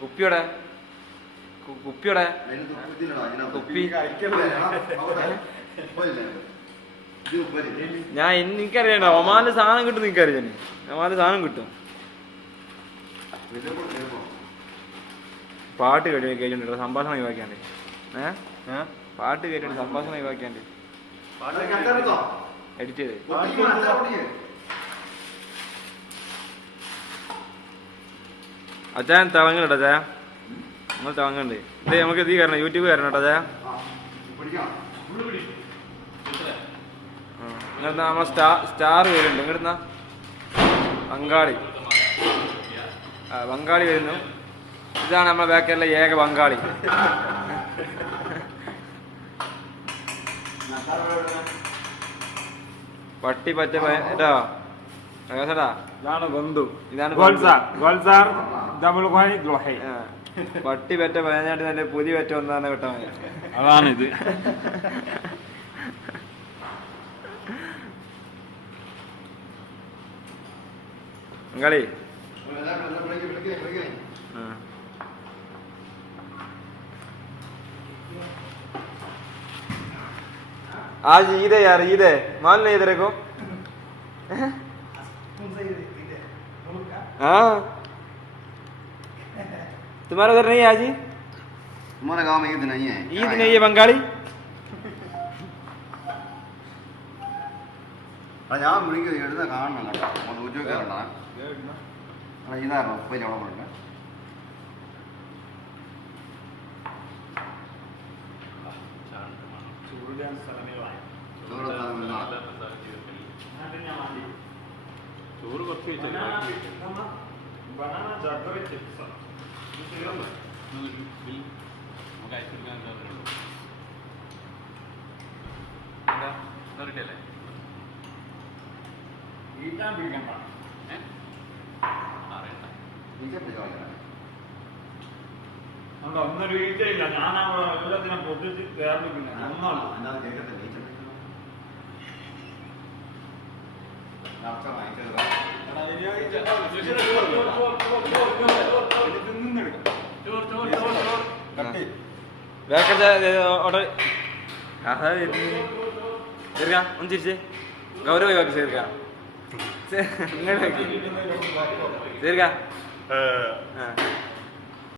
കുപ്പിയോടെ കുപ്പിയോടെ കുപ്പി ഞാൻ എനിക്കറിയണ്ട ഒമാന്റെ സാധനം കിട്ടും. നിനക്കറിയാം ഒമാന്റെ സാധനം കിട്ടും. പാട്ട് കേട്ടിട്ടുണ്ടോ? സംഭാഷണം ഒഴിവാക്കിയാണ്ട് പാട്ട് കേട്ടിട്ട് സംഭാഷണം ഒഴിവാക്കിയാണ്ട് എഡിറ്റ് ചെയ്ത് അച്ഛൻ തിളങ്ങുന്നുണ്ടോ അച്ഛാ? നമ്മൾ തിളങ്ങുന്നുണ്ട്. ഇത് നമുക്ക് ഇത് കയറണം, യൂട്യൂബ് കയറണം കേട്ടോ അച്ഛാ. ഇങ്ങനത്തെ നമ്മളെ സ്റ്റാർ വരുന്നുണ്ട്. ഇങ്ങോട്ട് ബംഗാളി ബംഗാളി വരുന്നു. ഇതാണ് നമ്മളെ ബേക്കറിലെ ഏക ബംഗാളി. പട്ടി പറ്റ ഏട്ടാ പ്രകാശടാ, ഇതാണ് ബന്ധു. ഇതാണ് പട്ടി പറ്റ പതിനായിട്ട് നല്ല പുതിയ പറ്റ ഒന്നാണ് കേട്ടോ. അതാണിത്. ബംഗാളി आज ईद है यार, ईद है. मान नहीं तेरे को? हाँ तुम्हारा उधर नहीं है आज? हमारे गांव में ईद नहीं है. ईद नहीं है बंगाली? ഞാൻ വിളിക്കുന്നത് എടുത്ത കാണണം കേട്ടോ. ഒന്ന് ഉദ്യോഗ ഇതായിരുന്നു ഉപ്പേരി അവിടെ പോയിട്ട്. ചോറ് കുറച്ച് കിട്ടിയല്ലേ? വീട്ടാൻ പിടിക്കാൻ ഒന്നൊരു വീഴ്ചയില്ല. ഞാൻ എല്ലാത്തിനും പൊട്ടിച്ച് കയറുന്നില്ല. ഒന്ന് തിരിച്ചേ ഗൗരവമാക്കി ചേർക്കാം. ചേർക്കാം.